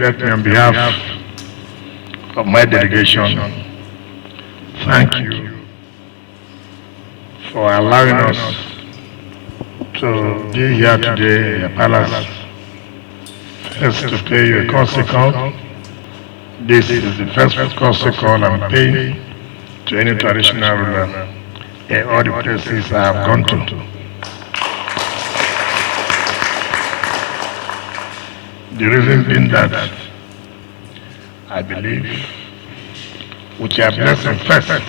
let me, on behalf of my delegation, thank you for allowing us to be here today in your palace. First, to pay you a courtesy call. This is the first courtesy call I'm paying to any traditional ruler in all the places I have gone to. The reason being that I believe with your blessing first,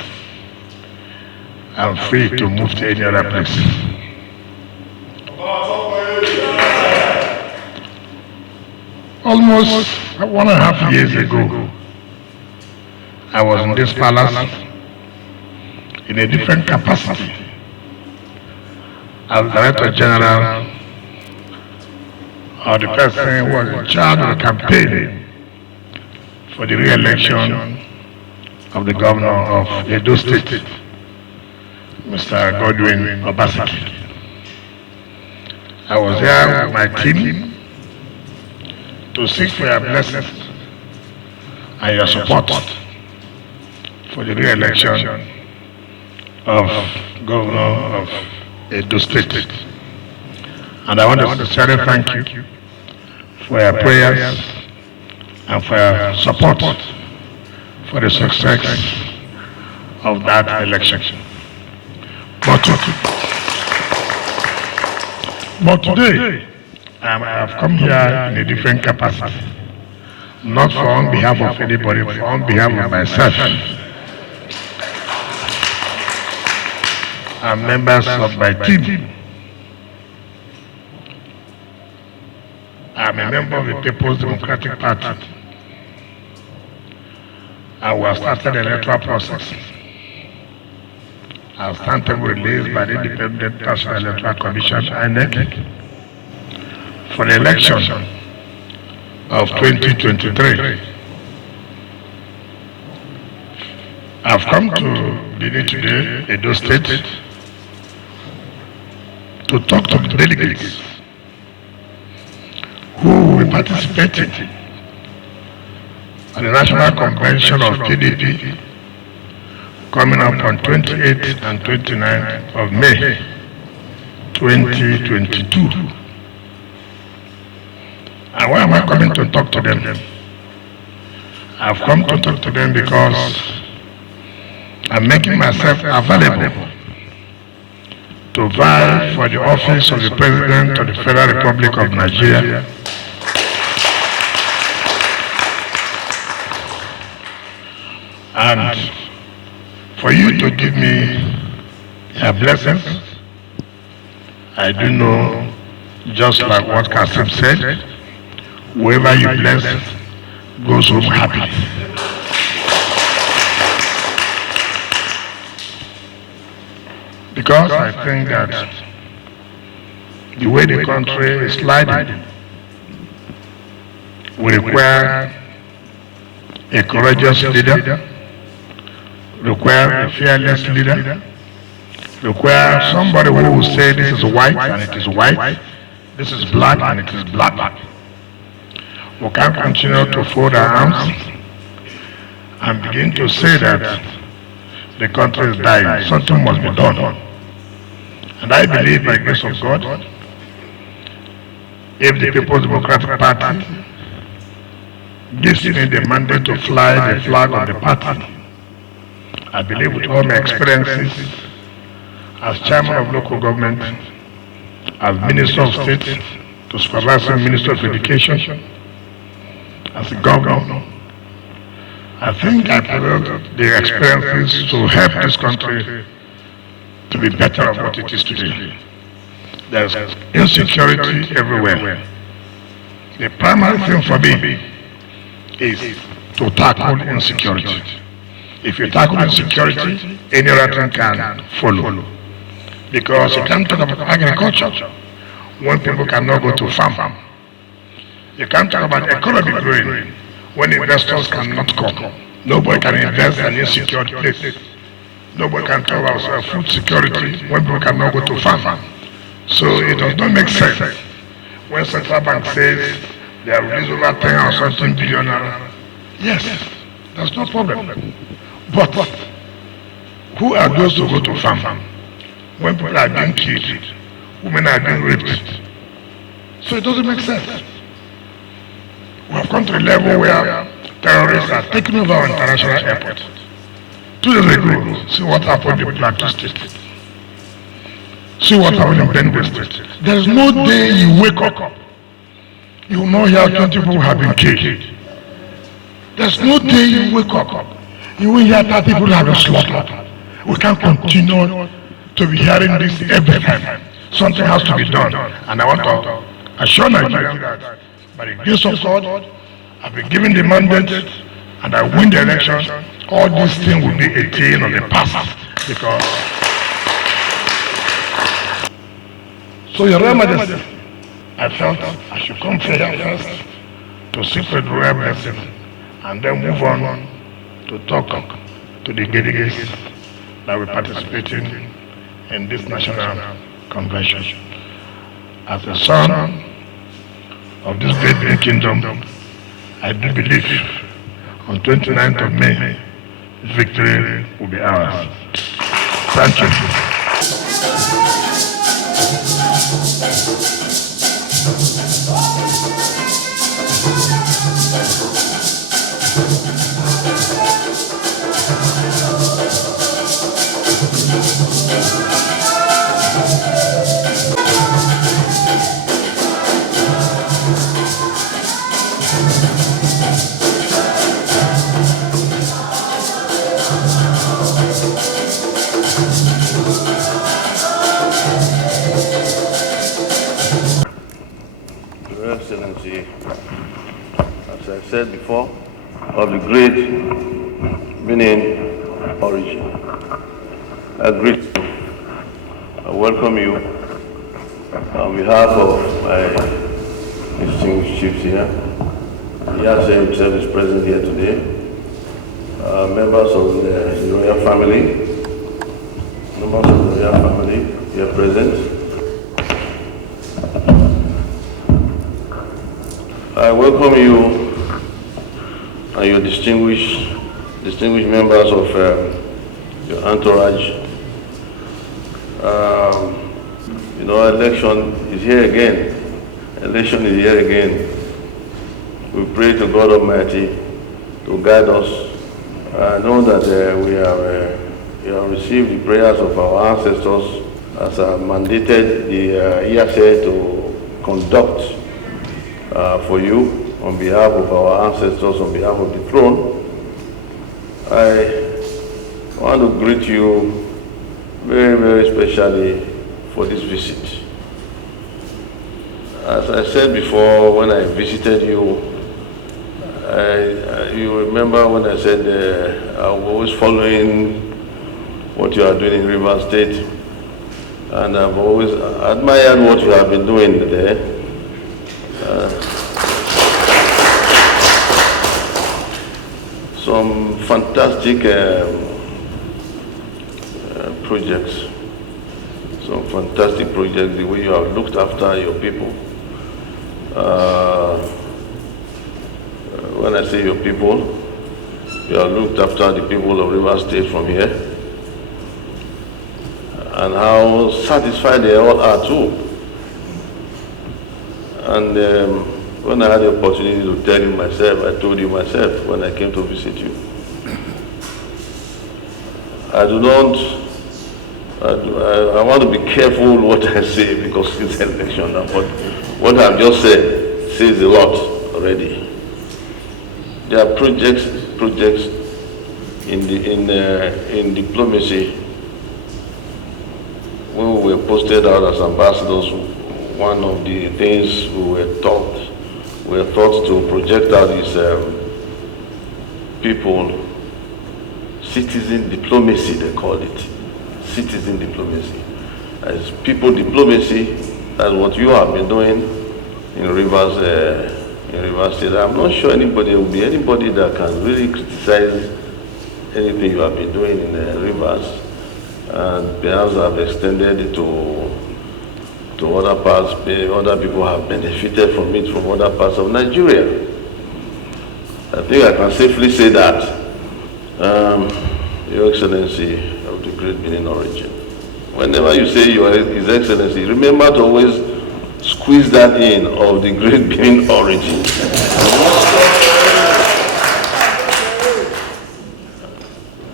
I'm free to move to any other place. Almost 1.5 years ago, I was in this palace in a different capacity as Director General or the person who was in charge of the campaign for the re-election of the governor of Edo State, Mr. Godwin Obaseki. I was here with my team to seek for your blessings and your support for the re-election of governor of Edo State. And I want to sincerely thank you for your prayers and for your support for the success of that election. But today, I have come here in a different capacity, not for on behalf of anybody, but on behalf of myself and members of my team. I'm a member of the People's Democratic Party, and we have started the electoral process. Our timetable released by the Independent National Electoral Commission, INEC, for the election of 2023. I've come to Benin today, Edo State, to talk to the delegates who will be participating at the National Convention of PDP coming up on 28th and 29th of May 2022. And why am I coming to talk to them? I've come to talk to them because I'm making myself available to vie for the office of the President of the Federal Republic of Nigeria, and for you to give me your blessings. I do know, just like what Kasim said, whoever you bless goes home happy. Because I think that the way the country is sliding will require a courageous leader, require a fearless leader, require somebody who will say this is white and it is white, this is black and it is black. We can't continue to fold our arms and begin to say that the country is dying. Something must be done. And I believe by the grace of God, if the People's Democratic Party gives me the mandate to fly the flag of the party, I believe with all my experiences as chairman of local government, as Minister of State, to supervising Minister of Education, as a governor, I think I have the experiences to help this country to be better of what it is today. There's insecurity everywhere. The primary thing for me is to tackle insecurity. If you tackle insecurity, any other thing can follow. Because you can't talk about agriculture when people cannot go to farm. You can't talk about economy growing when investors cannot come. Nobody can invest in an insecure place. Nobody can talk about food security when people cannot go to farm. So it does not make sense when central bank says They have released over 10 or something billion naira. Yes, that's no problem. But who are those who go to farm when people are being killed, women are being raped? So it doesn't make sense. We have come to a level where terrorists are taking over our international airport. 2 days ago, see what happened in Plateau State. See what happened in Benue State. There is no day you wake up, you will not hear 20 people have been killed. There's no day you wake up, you will hear 30 people have been slaughtered. We can't continue to be hearing this every time. Something has to be done. And I want to assure Nigerians that by the grace of God, I've been given the mandate and I win the election, all these things will be a thing of the past. Because so Your Royal Majesty, I felt I should come here first to seek for the royal blessing and then move on to talk to the delegates that will participate in this national convention. As a son of this great kingdom, I do believe on 29th of May, victory will be ours. Thank you. Your Excellency, as I said before, of the great Benin origin, I greet you, I welcome you on behalf of my distinguished chiefs here. Ewuare himself is present here today. Members of the royal family, here present. I welcome you and your distinguished members of your entourage. Election is here again. Election is here again. We pray to God Almighty to guide us. I know that we have received the prayers of our ancestors as mandated the Ewuare to conduct for you on behalf of our ancestors, on behalf of the throne. I want to greet you very, very specially for this visit. As I said before, when I visited you, you remember when I said I'm always following what you are doing in Rivers State, and I've always admired what you have been doing there. Some fantastic projects, the way you have looked after your people. When I say your people, you have looked after the people of Rivers State from here, and how satisfied they all are too. And when I had the opportunity to tell you myself, I told you myself when I came to visit you. I want to be careful what I say because it's an election now, but what I've just said says a lot already. There are projects in diplomacy. When we were posted out as ambassadors, one of the things we were taught to project out is people, citizen diplomacy, they call it. Citizen diplomacy. As people diplomacy, that's what you have been doing in Rivers State. I'm not sure will be anybody that can really criticize anything you have been doing in Rivers, and perhaps I've extended it to to other parts. Other people have benefited from it from other parts of Nigeria. I think I can safely say that, Your Excellency of the Great Benin origin. Whenever you say His Excellency, remember to always squeeze that in of the Great Benin origin.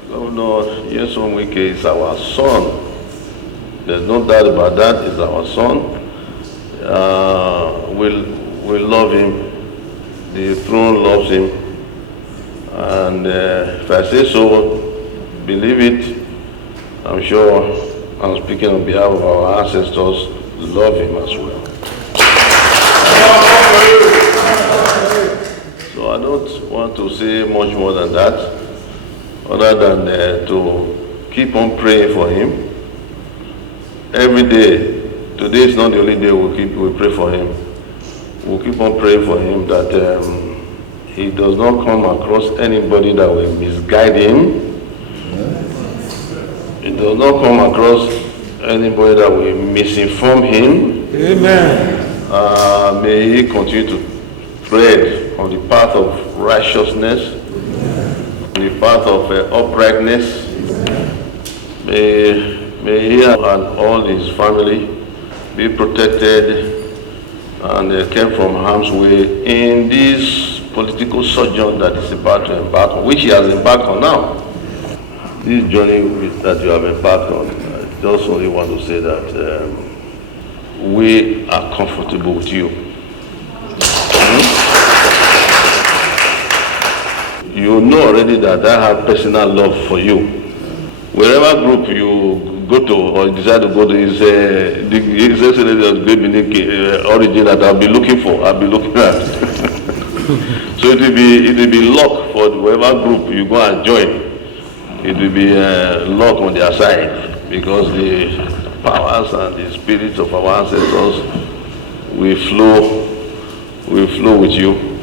Governor Nyesom Wike is our son. There's no doubt about that. He's our son. We love him. The throne loves him. And if I say so, believe it. I'm sure I'm speaking on behalf of our ancestors, love him as well. So I don't want to say much more than that, other than to keep on praying for him. Every day, today is not the only day we pray for him. We'll keep on praying for him that he does not come across anybody that will misguide him. He does not come across anybody that will misinform him. Amen. May he continue to tread on the path of righteousness, on the path of uprightness. May he and all his family be protected and kept from harm's way in this political sojourn that is about to embark on, which he has embarked on now. This journey that you have embarked on, I just only want to say that we are comfortable with you. You know already that I have personal love for you. Wherever group you go to or decide to go to is the Excellency of Great Benin origin that I'll be looking for, I'll be looking at. So it will be luck for whatever group you go and join. It will be luck on their side, because the powers and the spirits of our ancestors will flow with you.